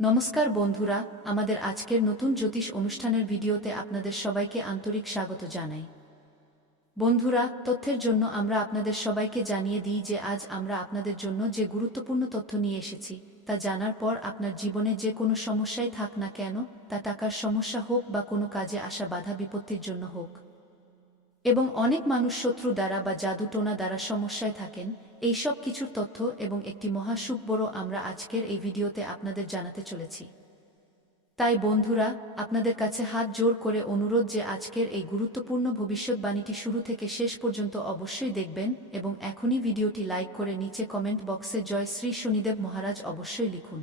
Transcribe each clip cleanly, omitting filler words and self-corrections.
নমস্কার বন্ধুরা, আমাদের আজকের নতুন জ্যোতিষ অনুষ্ঠানের ভিডিওতে আপনাদের সবাইকে আন্তরিক স্বাগত জানাই। বন্ধুরা, তথ্যের জন্য আমরা আপনাদের সবাইকে জানিয়ে দিই যে আজ আমরা আপনাদের জন্য যে গুরুত্বপূর্ণ তথ্য নিয়ে এসেছি তা জানার পর আপনার জীবনে যে কোনো সমস্যাই থাক না কেন, তা টাকার সমস্যা হোক বা কোনো কাজে আসা বাধা বিপত্তির জন্য হোক, এবং অনেক মানুষ শত্রু দ্বারা বা জাদুটোনা দ্বারা সমস্যায় থাকেন, এই সব কিছুর তথ্য এবং একটি মহা সুখবর আমরা আজকের এই ভিডিওতে আপনাদের জানাতে চলেছি। তাই বন্ধুরা, আপনাদের কাছে হাত জোর করে অনুরোধ যে আজকের এই গুরুত্বপূর্ণ ভবিষ্যৎবাণীটি শুরু থেকে শেষ পর্যন্ত অবশ্যই দেখবেন এবং এখনই ভিডিওটি লাইক করে নিচে কমেন্ট বক্সে জয় শ্রী শনিদেব মহারাজ অবশ্যই লিখুন।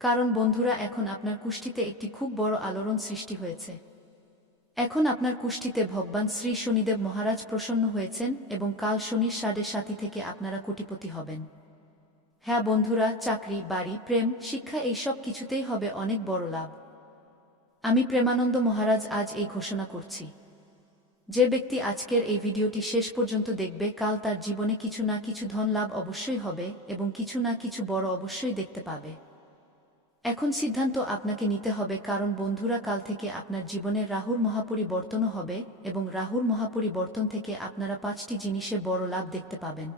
কারণ বন্ধুরা, এখন আপনার কুষ্ঠিতে একটি খুব বড় আলোড়ন সৃষ্টি হয়েছে। এখন আপনার কুষ্ঠিতে ভগবান শ্রী শনিদেব মহারাজ প্রসন্ন হয়েছেন এবং কাল শনির 7.5 থেকে আপনারা কোটিপতি হবেন। হ্যাঁ বন্ধুরা, চাকরি, বাড়ি, প্রেম, শিক্ষা এই সব কিছুতেই হবে অনেক বড় লাভ। আমি প্রেমানন্দ মহারাজ আজ এই ঘোষণা করছি, যে ব্যক্তি আজকের এই ভিডিওটি শেষ পর্যন্ত দেখবে, কাল তার জীবনে কিছু না কিছু ধন লাভ অবশ্যই হবে এবং কিছু না কিছু বড় অবশ্যই দেখতে পাবে। এখন সিদ্ধান্ত আপনাকে নিতে হবে, কারণ বন্ধুরা, কাল থেকে আপনার জীবনের রাহুর মহাপরিবর্তনও হবে এবং রাহুর মহাপরিবর্তন থেকে আপনারা 5টি জিনিসে বড় লাভ দেখতে পাবেন।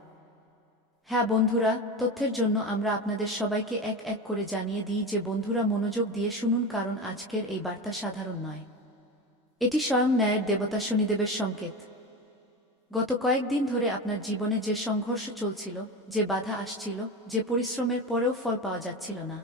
হ্যাঁ বন্ধুরা, তথ্যের জন্য আমরা আপনাদের সবাইকে এক এক করে জানিয়ে দিই যে বন্ধুরা মনোযোগ দিয়ে শুনুন, কারণ আজকের এই বার্তা সাধারণ নয়। এটি স্বয়ং ন্যায়ের দেবতা শনিদেবের সংকেত। গত কয়েকদিন ধরে আপনার জীবনে যে সংঘর্ষ চলছিল, যে বাধা আসছিল, যে পরিশ্রমের পরেও ফল পাওয়া যাচ্ছিল না,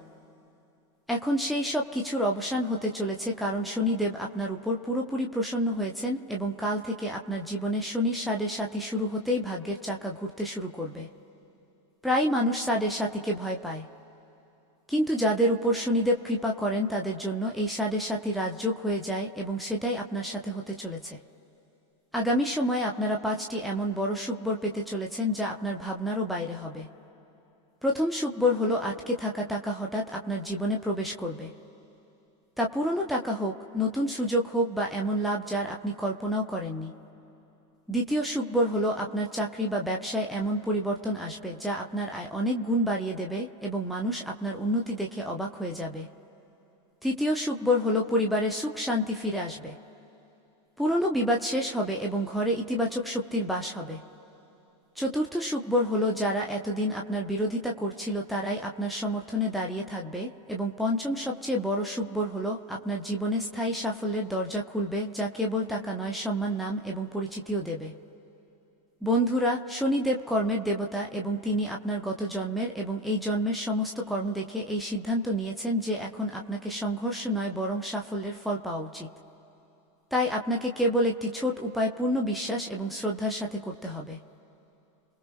এখন সেই সব কিছুর অবসান হতে চলেছে, কারণ শনিদেব আপনার উপর পুরোপুরি প্রসন্ন হয়েছেন এবং কাল থেকে আপনার জীবনে শনির 7.5 শুরু হতেই ভাগ্যের চাকা ঘুরতে শুরু করবে। প্রায় মানুষ 7.5কে ভয় পায়, কিন্তু যাদের উপর শনিদেব কৃপা করেন তাদের জন্য এই 7.5 রাজযোগ হয়ে যায় এবং সেটাই আপনার সাথে হতে চলেছে। আগামী সময়ে আপনারা 5টি এমন বড় সুখবর পেতে চলেছেন যা আপনার ভাবনারও বাইরে হবে। প্রথম সুখবর হলো, আটকে থাকা টাকা হঠাৎ আপনার জীবনে প্রবেশ করবে। তা পুরনো টাকা হোক, নতুন সুযোগ হোক বা এমন লাভ যার আপনি কল্পনাও করেননি। দ্বিতীয় সুখবর হলো, আপনার চাকরি বা ব্যবসায় এমন পরিবর্তন আসবে যা আপনার আয় অনেক গুণ বাড়িয়ে দেবে এবং মানুষ আপনার উন্নতি দেখে অবাক হয়ে যাবে। তৃতীয় সুখবর হলো, পরিবারের সুখ শান্তি ফিরে আসবে। পুরনো বিবাদ শেষ হবে এবং ঘরে ইতিবাচক শক্তির বাস হবে। চতুর্থ সুখবর হলো, যারা এতদিন আপনার বিরোধিতা করছিল তারাই আপনার সমর্থনে দাঁড়িয়ে থাকবে এবং পঞ্চম সবচেয়ে বড় সুখবর হলো, আপনার জীবনে স্থায়ী সাফল্যের দরজা খুলবে যা কেবল টাকা নয়, সম্মান, নাম এবং পরিচিতিও দেবে। বন্ধুরা, শনিদেব কর্মের দেবতা এবং তিনি আপনার গত জন্মের এবং এই জন্মের সমস্ত কর্ম দেখে এই সিদ্ধান্ত নিয়েছেন যে এখন আপনাকে সংঘর্ষ নয় বরং সাফল্যের ফল পাওয়া উচিত। তাই আপনাকে কেবল একটি ছোট উপায় পূর্ণ বিশ্বাস এবং শ্রদ্ধার সাথে করতে হবে।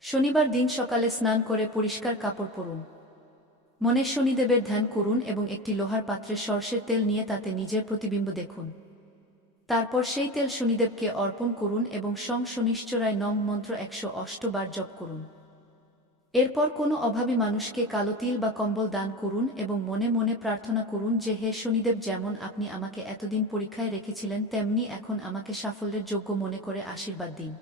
শনিবার দিন সকালে স্নান করে পরিষ্কার কাপড় পরুন, মনে শনিদেবের ধ্যান করুন এবং একটি লোহার পাত্রে সরষের তেল নিয়ে তাতে নিজের প্রতিবিম্ব দেখুন। তারপর সেই তেল শনিদেবকে অর্পণ করুন এবং শনিশ্চরায় নম মন্ত্র 108 বার জপ করুন। এরপর কোনো অভাবী মানুষকে কালো তিল বা কম্বল দান করুন এবং মনে মনে প্রার্থনা করুন যে, হে শনিদেব, যেমন আপনি আমাকে এতদিন পরীক্ষায় রেখেছিলেন তেমনি এখন আমাকে সাফল্যের যোগ্য মনে করে আশীর্বাদ দিন।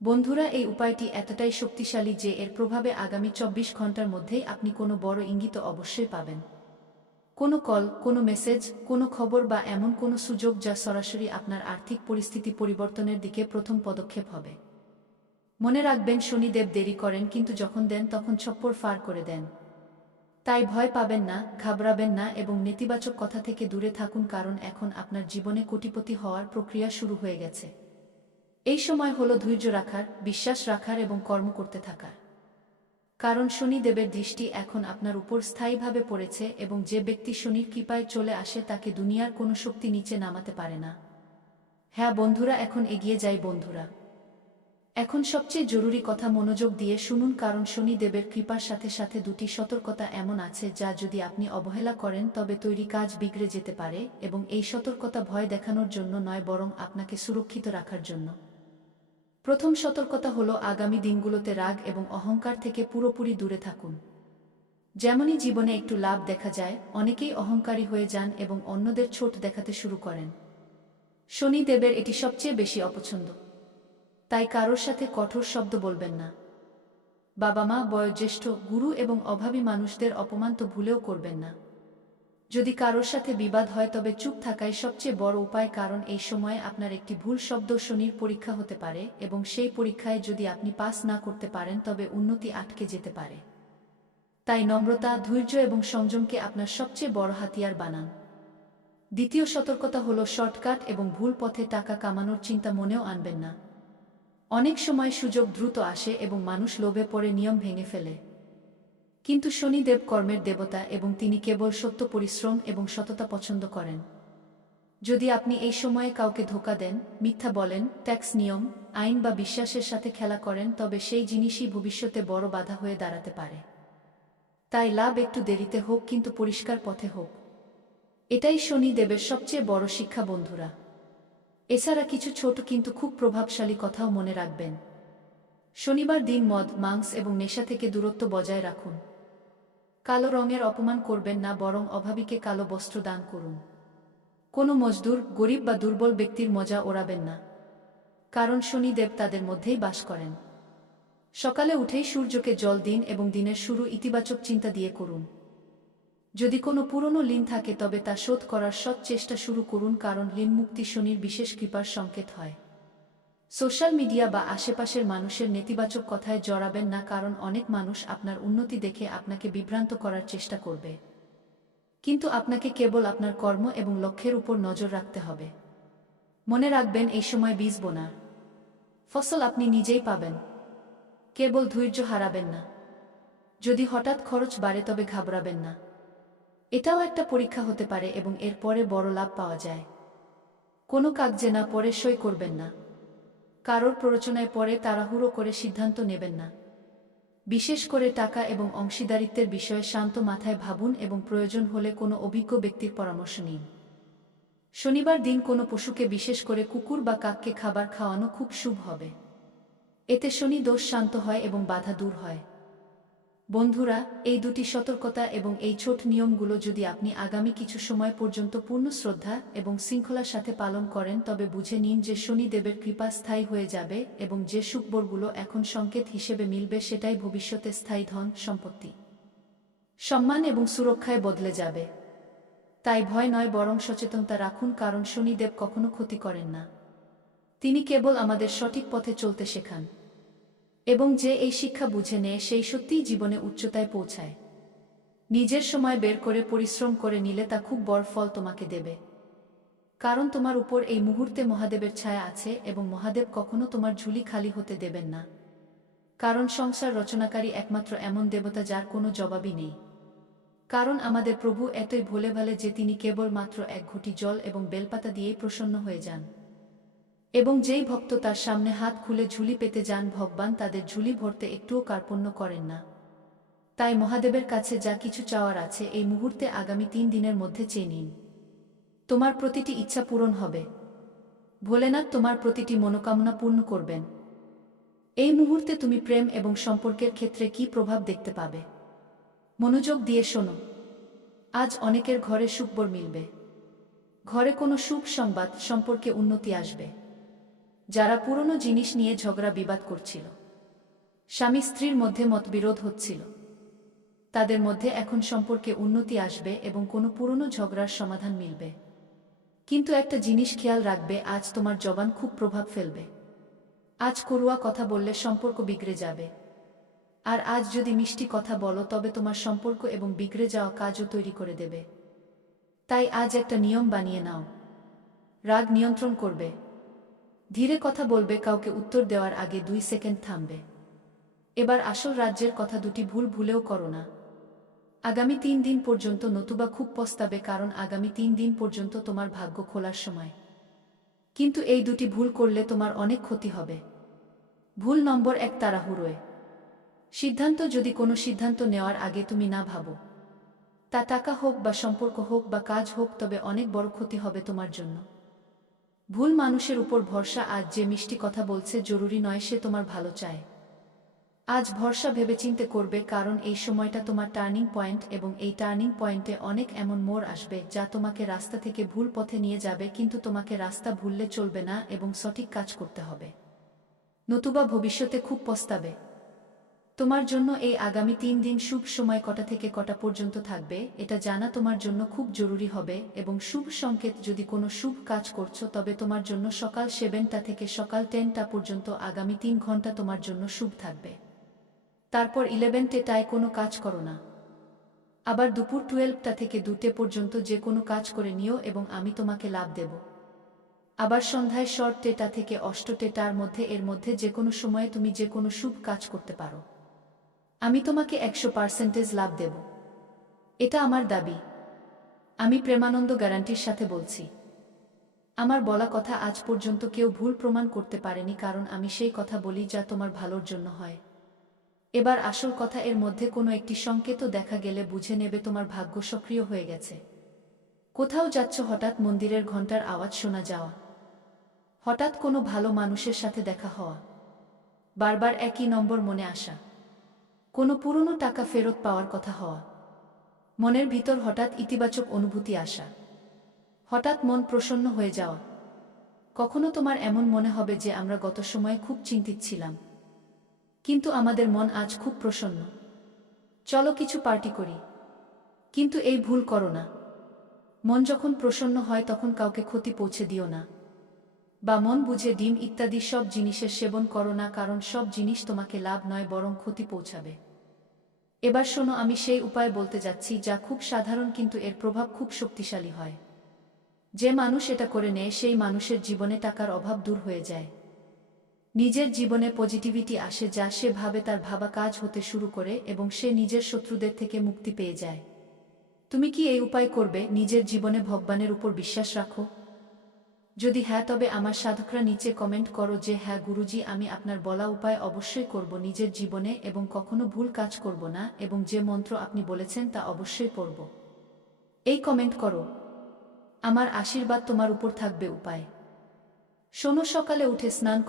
বন্ধুরা, এই উপায়টি এতটাই শক্তিশালী যে এর প্রভাবে আগামী 24 ঘন্টার মধ্যেই আপনি কোনো বড় ইঙ্গিত অবশ্যই পাবেন। কোনো কল, কোনো মেসেজ, কোনো খবর বা এমন কোনো সুযোগ যা সরাসরি আপনার আর্থিক পরিস্থিতি পরিবর্তনের দিকে প্রথম পদক্ষেপ হবে। মনে রাখবেন, শনিদেব দেরি করেন কিন্তু যখন দেন তখন ছপ্পর ফার করে দেন। তাই ভয় পাবেন না, ঘাবড়াবেন না এবং নেতিবাচক কথা থেকে দূরে থাকুন, কারণ এখন আপনার জীবনে কোটিপতি হওয়ার প্রক্রিয়া শুরু হয়ে গেছে। এই সময় হলো ধৈর্য রাখার, বিশ্বাস রাখার এবং কর্ম করতে থাকার। কারণ শনিদেবের দৃষ্টি এখন আপনার উপর স্থায়ীভাবে পড়েছে এবং যে ব্যক্তি শনির কৃপায় চলে আসে তাকে দুনিয়ার কোনো শক্তি নিচে নামাতে পারে না। হ্যাঁ বন্ধুরা, এখন এগিয়ে যাই বন্ধুরা। এখন সবচেয়ে জরুরি কথা মনোযোগ দিয়ে শুনুন, কারণ শনিদেবের কৃপার সাথে সাথে দুটি সতর্কতা এমন আছে যা যদি আপনি অবহেলা করেন তবে তৈরি কাজ বিগড়ে যেতে পারে এবং এই সতর্কতা ভয় দেখানোর জন্য নয় বরং আপনাকে সুরক্ষিত রাখার জন্য। প্রথম সতর্কতা হলো, আগামী দিনগুলোতে রাগ এবং অহংকার থেকে পুরোপুরি দূরে থাকুন। যেমনই জীবনে একটু লাভ দেখা যায়, অনেকেই অহংকারী হয়ে যান এবং অন্যদের ছোট দেখাতে শুরু করেন। শনিদেবের এটি সবচেয়ে বেশি অপছন্দ। তাই কারোর সাথে কঠোর শব্দ বলবেন না। বাবা মা, বয়োজ্যেষ্ঠ, গুরু এবং অভাবী মানুষদের অপমান তো ভুলেও করবেন না। যদি কারোর সাথে বিবাদ হয় তবে চুপ থাকাই সবচেয়ে বড় উপায়, কারণ এই সময়ে আপনার একটি ভুল শব্দ শনির পরীক্ষা হতে পারে এবং সেই পরীক্ষায় যদি আপনি পাস না করতে পারেন তবে উন্নতি আটকে যেতে পারে। তাই নম্রতা, ধৈর্য এবং সংযমকে আপনার সবচেয়ে বড় হাতিয়ার বানান। দ্বিতীয় সতর্কতা হলো শর্টকাট এবং ভুল পথে টাকা কামানোর চিন্তা মনেও আনবেন না। অনেক সময় সুযোগ দ্রুত আসে এবং মানুষ লোভে পড়ে নিয়ম ভেঙে ফেলে। কিন্তু শনিদেব কর্মের দেবতা এবং তিনি কেবল সত্য, পরিশ্রম এবং সততা পছন্দ করেন। যদি আপনি এই সময়ে কাউকে ধোঁকা দেন, মিথ্যা বলেন, ট্যাক্স নিয়ম, আইন বা বিশ্বাসের সাথে খেলা করেন তবে সেই জিনিসই ভবিষ্যতে বড় বাধা হয়ে দাঁড়াতে পারে। তাই লাভ একটু দেরিতে হোক কিন্তু পরিষ্কার পথে হোক। এটাই শনিদেবের সবচেয়ে বড় শিক্ষা বন্ধুরা। এছাড়া কিছু ছোট কিন্তু খুব প্রভাবশালী কথাও মনে রাখবেন। শনিবার দিন মদ, মাংস এবং নেশা থেকে দূরত্ব বজায় রাখুন। কালো রঙের অপমান করবেন না, বরং অভাবীকে কালো বস্ত্র দান করুন। কোনো মজদুর, গরিব বা দুর্বল ব্যক্তির মজা ওড়াবেন না, কারণ শনিদেব তাদের মধ্যেই বাস করেন। সকালে উঠেই সূর্যকে জল দিন এবং দিনের শুরু ইতিবাচক চিন্তা দিয়ে করুন। যদি কোনো পুরনো ঋণ থাকে তবে তা শোধ করার সৎ চেষ্টা শুরু করুন, কারণ ঋণ মুক্তি শনির বিশেষ কৃপার সংকেত হয়। সোশ্যাল মিডিয়া বা আশেপাশের মানুষের নেতিবাচক কথায় জড়াবেন না, কারণ অনেক মানুষ আপনার উন্নতি দেখে আপনাকে বিভ্রান্ত করার চেষ্টা করবে। কিন্তু আপনাকে কেবল আপনার কর্ম এবং লক্ষ্যের উপর নজর রাখতে হবে। মনে রাখবেন, এই সময় বীজ বোনার ফসল আপনি নিজেই পাবেন। কেবল ধৈর্য হারাবেন না। যদি হঠাৎ খরচ বাড়ে তবে ঘাবড়াবেন না। এটাও একটা পরীক্ষা হতে পারে এবং এর পরে বড় লাভ পাওয়া যায়। কোনো কাগজে না পড়ে সই করবেন না। কারোর প্ররোচনায় পড়ে তাড়াহুড়ো করে সিদ্ধান্ত নেবেন না। বিশেষ করে টাকা এবং অংশীদারিত্বের বিষয়ে শান্ত মাথায় ভাবুন এবং প্রয়োজন হলে কোনো অভিজ্ঞ ব্যক্তির পরামর্শ নিন। শনিবার দিন কোনো পশুকে, বিশেষ করে কুকুর বা কাককে খাবার খাওয়ানো খুব শুভ হবে। এতে শনি দোষ শান্ত হয় এবং বাধা দূর হয়। বন্ধুরা, এই দুটি সতর্কতা এবং এই ছোট নিয়মগুলো যদি আপনি আগামী কিছু সময় পর্যন্ত পূর্ণ শ্রদ্ধা এবং শৃঙ্খলার সাথে পালন করেন তবে বুঝে নিন যে শনিদেবের কৃপা স্থায়ী হয়ে যাবে এবং যে সুখবরগুলো এখন সংকেত হিসেবে মিলবে সেটাই ভবিষ্যতে স্থায়ী ধন, সম্পত্তি, সম্মান এবং সুরক্ষায় বদলে যাবে। তাই ভয় নয়, বরং সচেতনতা রাখুন, কারণ শনিদেব কখনো ক্ষতি করেন না। তিনি কেবল আমাদের সঠিক পথে চলতে শেখান এবং যে এই শিক্ষা বুঝে নেয় সেই সত্যিই জীবনে উচ্চতায় পৌঁছায়। নিজের সময় বের করে পরিশ্রম করে নিলে তা খুব বড় ফল তোমাকে দেবে, কারণ তোমার উপর এই মুহূর্তে মহাদেবের ছায়া আছে এবং মহাদেব কখনো তোমার ঝুলি খালি হতে দেবেন না। কারণ সংসার রচনাকারী একমাত্র এমন দেবতা যার কোনো জবাবই নেই। কারণ আমাদের প্রভু এতই ভোলে ভালে যে তিনি কেবল মাত্র এক ঘটি জল এবং বেলপাতা দিয়েই প্রসন্ন হয়ে যান। এবং যেই ভক্ত তার সামনে হাত খুলে ঝুলি পেতে যান, ভগবান তাদের ঝুলি ভরতে একটুও কার্পণ্য করেন না। তাই মহাদেবের কাছে যা কিছু চাওয়ার আছে এই মুহূর্তে আগামী 3 দিনের মধ্যে চেয়ে নিন। তোমার প্রতিটি ইচ্ছা পূরণ হবে। ভোলেনাথ তোমার প্রতিটি মনোকামনা পূর্ণ করবেন। এই মুহূর্তে তুমি প্রেম এবং সম্পর্কের ক্ষেত্রে কি প্রভাব দেখতে পাবে? মনোযোগ দিয়ে শোনো। আজ অনেকের ঘরে সুখবর মিলবে। ঘরে কোনো শুভ সংবাদ, সম্পর্কে উন্নতি আসবে। যারা পুরনো জিনিস নিয়ে ঝগড়া বিবাদ করছিল, স্বামী স্ত্রীর মধ্যে মতবিরোধ হচ্ছিল, তাদের মধ্যে এখন সম্পর্কে উন্নতি আসবে এবং কোনো পুরনো ঝগড়ার সমাধান মিলবে। কিন্তু একটা জিনিস খেয়াল রাখবে, আজ তোমার জবান খুব প্রভাব ফেলবে। আজ করুয়া কথা বললে সম্পর্ক বিগড়ে যাবে। আর আজ যদি মিষ্টি কথা বলো তবে তোমার সম্পর্ক এবং বিগড়ে যাওয়া কাজও তৈরি করে দেবে। তাই আজ একটা নিয়ম বানিয়ে নাও। রাগ নিয়ন্ত্রণ করবে। ধীরে কথা বলবে, কাউকে উত্তর দেওয়ার আগে 2 সেকেন্ড থামবে। এবার আসল রাজ্যের কথা দুটি ভুল ভুলেও করো না। আগামী 3 দিন পর্যন্ত, নতুবা খুব পস্তাবে, কারণ আগামী 3 দিন পর্যন্ত তোমার ভাগ্য খোলার সময়। কিন্তু এই দুটি ভুল করলে তোমার অনেক ক্ষতি হবে। ভুল নম্বর 1, তাড়াহুড়োয় সিদ্ধান্ত। যদি কোনো সিদ্ধান্ত নেওয়ার আগে তুমি না ভাবো, তা টাকা হোক বা সম্পর্ক হোক বা কাজ হোক, তবে অনেক বড় ক্ষতি হবে তোমার জন্য। ভুল মানুষের উপর ভরসা। আজ যে মিষ্টি কথা বলছে জরুরি নয় সে তোমার ভালো চায়। আজ ভরসা ভেবেচিন্তে করবে, কারণ এই সময়টা তোমার টার্নিং পয়েন্ট এবং এই টার্নিং পয়েন্টে অনেক এমন মোড় আসবে যা তোমাকে রাস্তা থেকে ভুল পথে নিয়ে যাবে। কিন্তু তোমাকে রাস্তা ভুললে চলবে না এবং সঠিক কাজ করতে হবে, নতুবা ভবিষ্যতে খুব পস্তাবে। তোমার জন্য এই আগামী 3 দিন শুভ সময় কটা থেকে কটা পর্যন্ত থাকবে এটা জানা তোমার জন্য খুব জরুরি হবে এবং শুভ সংকেত যদি কোনো শুভ কাজ করছো তবে তোমার জন্য সকাল 7টা থেকে সকাল 10টা পর্যন্ত আগামী 3 ঘন্টা তোমার জন্য শুভ থাকবে। তারপর 11টায় কোনো কাজ করো না। আবার দুপুর 12টা থেকে 2টে পর্যন্ত যে কোনো কাজ করে নিও এবং আমি তোমাকে লাভ দেব। আবার সন্ধ্যায় শর্ট 8টা থেকে 8টার মধ্যে এর মধ্যে যে কোনো সময়ে তুমি যে কোনো শুভ কাজ করতে পারো। আমি তোমাকে 100% লাভ দেব, এটা আমার দাবি। আমি প্রেমানন্দ গ্যারান্টির সাথে বলছি। আমার বলা কথা আজ পর্যন্ত কেউ ভুল প্রমাণ করতে পারেনি, কারণ আমি সেই কথা বলি যা তোমার ভালোর জন্য হয়। এবার আসল কথা, এর মধ্যে কোনো একটি সংকেতও দেখা গেলে বুঝে নেবে তোমার ভাগ্য সক্রিয় হয়ে গেছে। কোথাও যাচ্ছ, হঠাৎ মন্দিরের ঘণ্টার আওয়াজ শোনা যাওয়া, হঠাৎ কোনো ভালো মানুষের সাথে দেখা হওয়া, বারবার একই নম্বর মনে আসা, কোনো পুরনো টাকা ফেরত পাওয়ার কথা হওয়া, মনের ভিতর হঠাৎ ইতিবাচক অনুভূতি আসা, হঠাৎ মন প্রসন্ন হয়ে যাওয়া। কখনো তোমার এমন মনে হবে যে আমরা গত সময়ে খুব চিন্তিত ছিলাম, কিন্তু আমাদের মন আজ খুব প্রসন্ন। চলো কিছু পার্টি করি। কিন্তু এই ভুল করো না। মন যখন প্রসন্ন হয় তখন কাউকে ক্ষতি পৌঁছে দিও না, বা মন বুঝে ডিম ইত্যাদি সব জিনিসের সেবন করো না, কারণ সব জিনিস তোমাকে লাভ নয় বরং ক্ষতি পৌঁছাবে। এবার শোনো, আমি সেই উপায় বলতে যাচ্ছি যা খুব সাধারণ কিন্তু এর প্রভাব খুব শক্তিশালী হয়। যে মানুষ এটা করে নেয় সেই মানুষের জীবনে টাকার অভাব দূর হয়ে যায়, নিজের জীবনে পজিটিভিটি আসে, যা সে ভাবে তার ভাবা কাজ হতে শুরু করে এবং সে নিজের শত্রুদের থেকে মুক্তি পেয়ে যায়। তুমি কি এই উপায় করবে? নিজের জীবনে ভগবানের উপর বিশ্বাস রাখো? যদি হ্যাঁ, তবে আমার সাধকরা নিচে কমেন্ট করো যে হ্যাঁ গুরুজি, আমি আপনার বলা উপায় অবশ্যই করব নিজের জীবনে এবং কখনো ভুল কাজ করব না, এবং যে মন্ত্র আপনি বলেছেন তা অবশ্যই পড়ব। এই কমেন্ট করো। আমার আশীর্বাদ তোমার উপর থাকবে। উপায় শোনো, সকালে উঠে স্নান